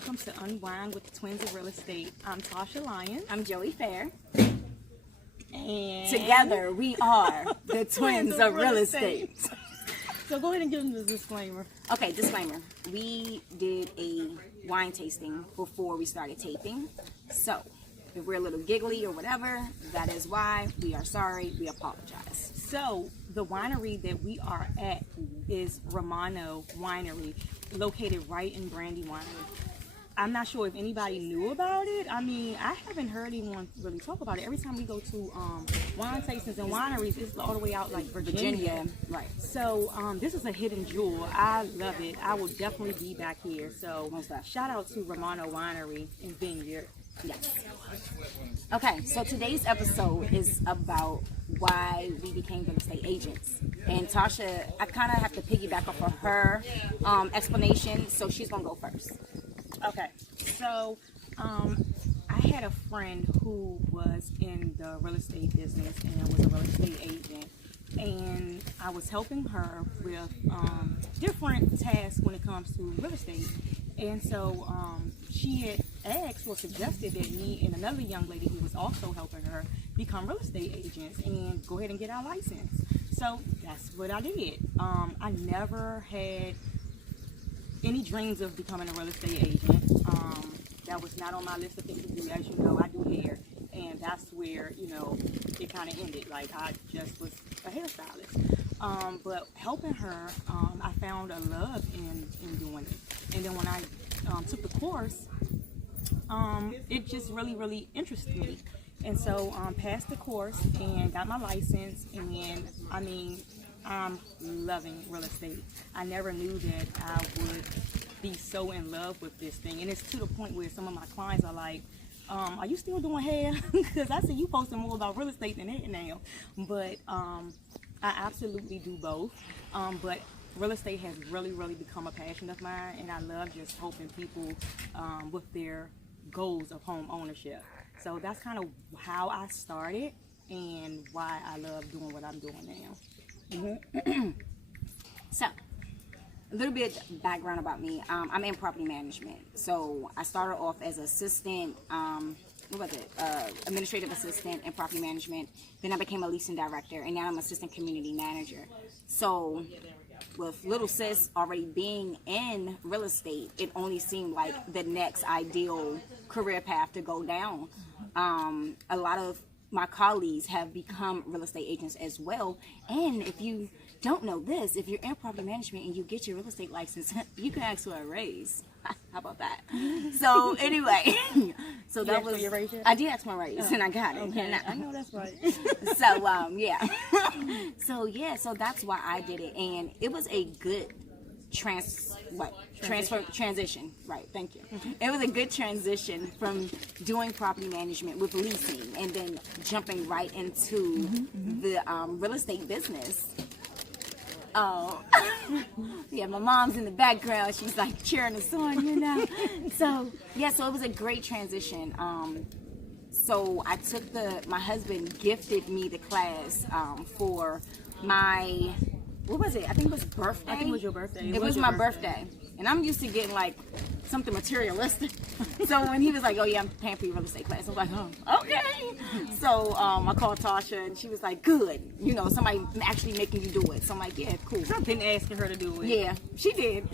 welcome to UnWine with the Twins of Real Estate. I'm Tasha Lyon. I'm Joey Fair. And Together we are the Twins of Real Estate. So go ahead and give them the disclaimer. Okay, disclaimer. We did a wine tasting before we started taping. So if we're a little giggly or whatever, that is why. We are sorry. We apologize. So the winery that we are at is Romano Winery, located right in Brandywine. I'm not sure if anybody knew about it. I mean, I haven't heard anyone really talk about it. Every time we go to wine tastings and wineries, it's all the way out like Virginia. Right. So this is a hidden jewel. I love it. I will definitely be back here. So shout out to Romano Winery in Vineyard. Yes. Okay, so today's episode is about why we became real estate agents. And Tasha, I kind of have to piggyback off of her explanation, so she's going to go first. Okay, so I had a friend who was in the real estate business and was a real estate agent, and I was helping her with different tasks when it comes to real estate. And so she had asked or suggested that me and another young lady who was also helping her become real estate agents and go ahead and get our license. So that's what I did. I never had any dreams of becoming a real estate agent. That was not on my list of things to do. As you know, I do hair, and that's where, you know, it kind of ended. Like, I just was a hairstylist. But helping her, I found a love in doing it. And then when I took the course, it just really interested me. And so passed the course and got my license, and I mean, I'm loving real estate. I never knew that I would be so in love with this thing, and it's to the point where some of my clients are like, are you still doing hair? Because I see you posting more about real estate than hair now. But I absolutely do both. But real estate has really become a passion of mine, and I love just helping people with their goals of home ownership. So that's kind of how I started and why I love doing what I'm doing now. So, a little bit background about me. I'm in property management. So, I started off as assistant, administrative assistant in property management. Then I became a leasing director, and now I'm assistant community manager. So, with little sis already being in real estate, it only seemed like the next ideal career path to go down. A lot of my colleagues have become real estate agents as well. And if you don't know this, if you're in property management and you get your real estate license, you can ask for a raise. How about that? So anyway, so that was, I did ask for a raise and I got it. Okay. I know that's right. So yeah. So that's why I did it, and it was a good transition. Right, thank you. It was a good transition from doing property management with leasing and then jumping right into the real estate business. Oh, yeah, my mom's in the background. She's like cheering us on, you know. So it was a great transition. So I took my husband gifted me the class for my, what was it? I think it was birthday. I think it was your birthday. It was my birthday. And I'm used to getting like something materialistic. So when he was like, oh yeah, I'm paying for your real estate class, I was like, oh, okay. So I called Tasha and she was like, good. You know, somebody actually making you do it. So I'm like, yeah, cool. I've been asking her to do it. Yeah, she did.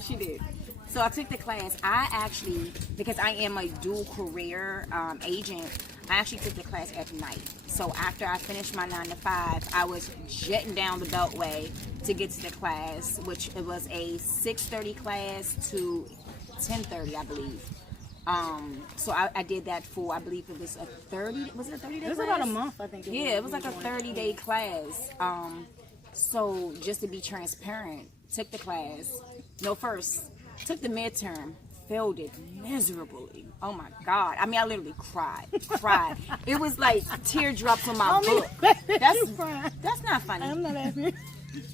So I took the class. I actually, because I am a dual career agent, I actually took the class at night. So after I finished my 9 to 5, I was jetting down the Beltway to get to the class, which it was a 6:30 class to 10:30, I believe. So I did that for, I believe it was a 30, was it a 30-day class? It was about a month, I think. Yeah, it was like a 30-day class. So just to be transparent, took the class. No, first, took the midterm, failed it miserably. Oh my God. I mean, I literally cried. It was like teardrops on my book. That's not funny. I'm not laughing.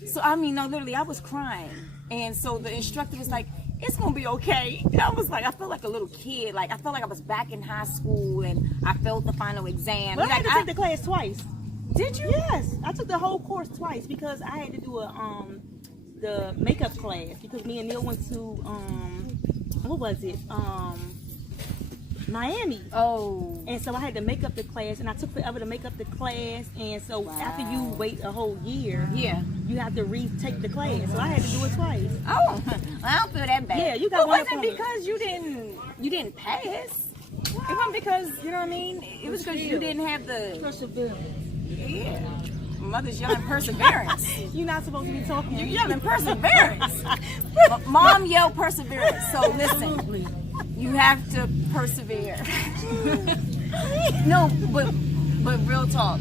So, I mean, no, literally, I was crying. And so the instructor was like, it's going to be okay. And I was like, I felt like a little kid. Like, I felt like I was back in high school and I failed the final exam. But like, I had to take the class twice. Did you? Yes. I took the whole course twice because I had to do the makeup class because me and Neil went to, what was it? Miami. Oh. And so I had to make up the class, and I took forever to make up the class. And so after you wait a whole year, Yeah. you have to retake the class. So I had to do it twice. Oh, I don't feel that bad. Yeah, you got It one wasn't point. because you didn't pass. It wasn't because, you know what I mean? It was because you didn't have the Perseverance. yeah. Mother's yelling perseverance. You're not supposed to be talking. You're yelling perseverance. Mom yelled perseverance. So listen, Absolutely. you have to persevere. No, but real talk.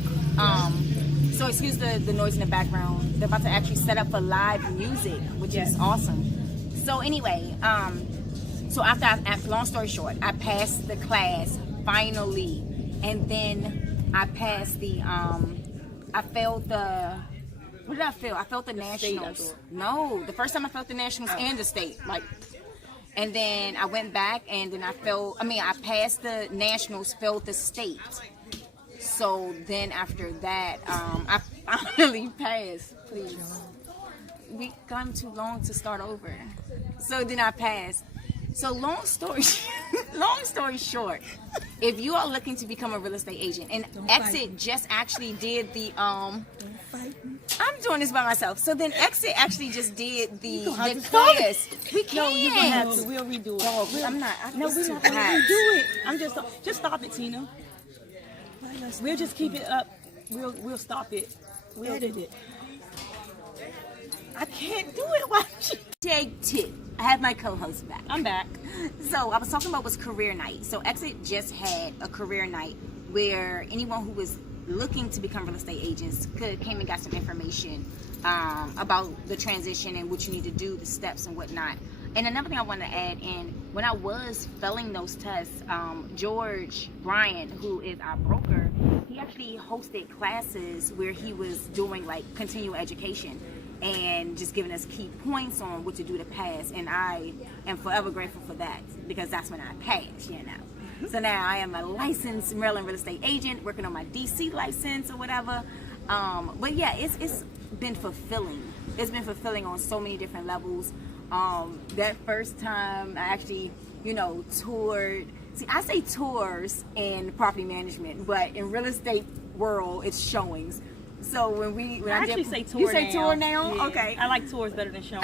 So excuse the noise in the background. They're about to actually set up for live music, which is awesome. So anyway, so after long story short, I passed the class finally, and then I passed the I failed the. What did I fail? I failed the nationals. state, No, the first time I failed the nationals and the state, like. And then I went back, and then I passed the nationals, failed the state. So then after that, I finally passed. Please, we gone too long to start over. So then I passed. So long story short, if you are looking to become a real estate agent, and Exit just actually did the I'm doing this by myself. So then Exit actually just did the class. We can't. No, you're gonna have to. We'll redo it. I'm not. No, we're not gonna redo it. I'm just stop it, Tina. We'll just keep it up. We'll stop it. We'll edit it. I can't do it. Why? Take two. I have my co-host back. I'm back. So I was talking about was career night. So Exit just had a career night where anyone who was looking to become real estate agents came and got some information about the transition and what you need to do, the steps and whatnot. And another thing I want to add in, when I was filling those tests, George Bryan, who is our broker, he actually hosted classes where he was doing like continual education and just giving us key points on what to do to pass. And I am forever grateful for that, because that's when I passed, you know. So now I am a licensed Maryland real estate agent, working on my DC license or whatever. But yeah, it's been fulfilling. It's been fulfilling on so many different levels. That first time I actually, toured. See, I say tours in property management, but in real estate world, it's showings. So when I actually say tour. You say now. tour now? Yeah. Okay. I like tours better than showing.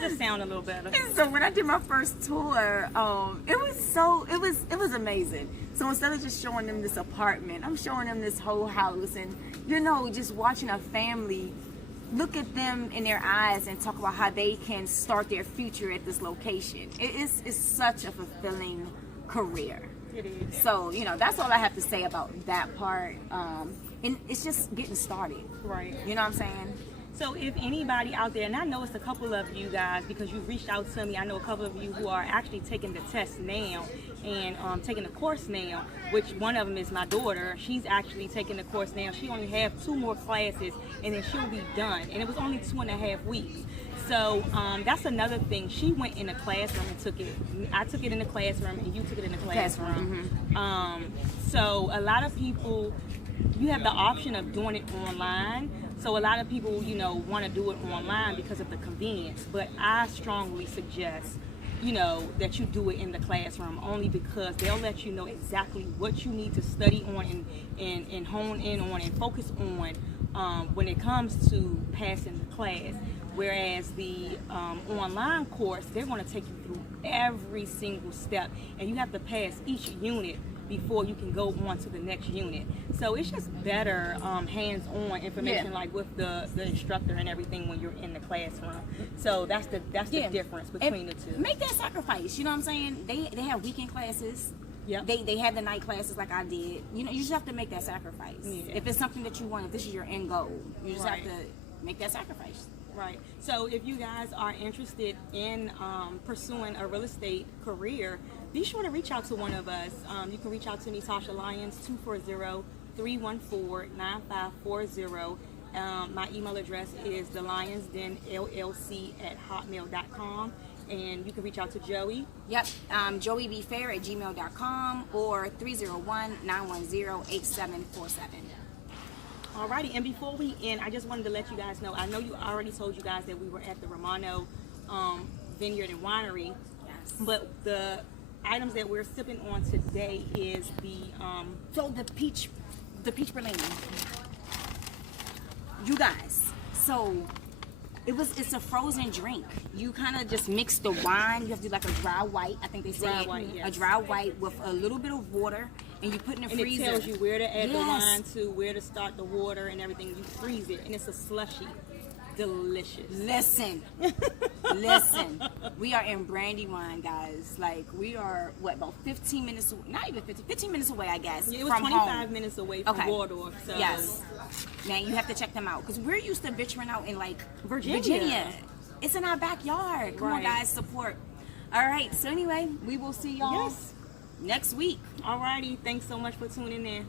Just sound a little better. So when I did my first tour, it was amazing. So instead of just showing them this apartment, I'm showing them this whole house, and just watching a family, look at them in their eyes and talk about how they can start their future at this location. It's such a fulfilling career. It is. So that's all I have to say about that part. And it's just getting started. Right. You know what I'm saying? So if anybody out there, and I know it's a couple of you guys because you reached out to me, I know a couple of you who are actually taking the test now and taking the course now, which one of them is my daughter. She's actually taking the course now. She only have 2 more classes and then she'll be done. And it was only 2.5 weeks. So that's another thing. She went in the classroom and took it. I took it in the classroom and you took it in the classroom. Mm-hmm. So a lot of people, you have the option of doing it online. So a lot of people, want to do it online because of the convenience. But I strongly suggest, that you do it in the classroom, only because they'll let you know exactly what you need to study on and hone in on and focus on when it comes to passing the class. Whereas the online course, they're going to take you through every single step, and you have to pass each unit before you can go on to the next unit. So it's just better hands-on information, like with the instructor and everything when you're in the classroom. So that's the difference between the two. Make that sacrifice. You know what I'm saying? They have weekend classes. Yep. They have the night classes like I did. You just have to make that sacrifice. Yeah. If it's something that you want, if this is your end goal, you just Right. have to make that sacrifice. Right. So if you guys are interested in pursuing a real estate career, be sure to reach out to one of us. You can reach out to me, Tasha Lyons, 240-314-9540. My email address is thelionsdenllc@hotmail.com. And you can reach out to Joey. Yep. joeybfair@gmail.com or 301-910-8747. Alrighty, and before we end, I just wanted to let you guys know, I know you already told you guys that we were at the Romano Vineyard and Winery, Yes. but the items that we're sipping on today is the So the peach Berlin. You guys, so it's a frozen drink. You kind of just mix the wine. You have to do like a dry white. I think they say Dry white, yes. a dry white with a little bit of water, and you put in the and freezer. it tells you where to add the Yes. wine to, where to start the water and everything. You freeze it, and it's a slushy. Delicious. Listen, we are in Brandywine, guys. Like, we are, what, about 15 minutes, not even 15 minutes away, I guess, Yeah, it was from 25 home. minutes away from Okay. Waldorf. So Yes. Man, you have to check them out. Because we're used to venturing out in, like, Virginia. It's in our backyard. Come on, Right. guys, support. All right, so anyway, we will see y'all Yes. next week. Alrighty. Thanks so much for tuning in.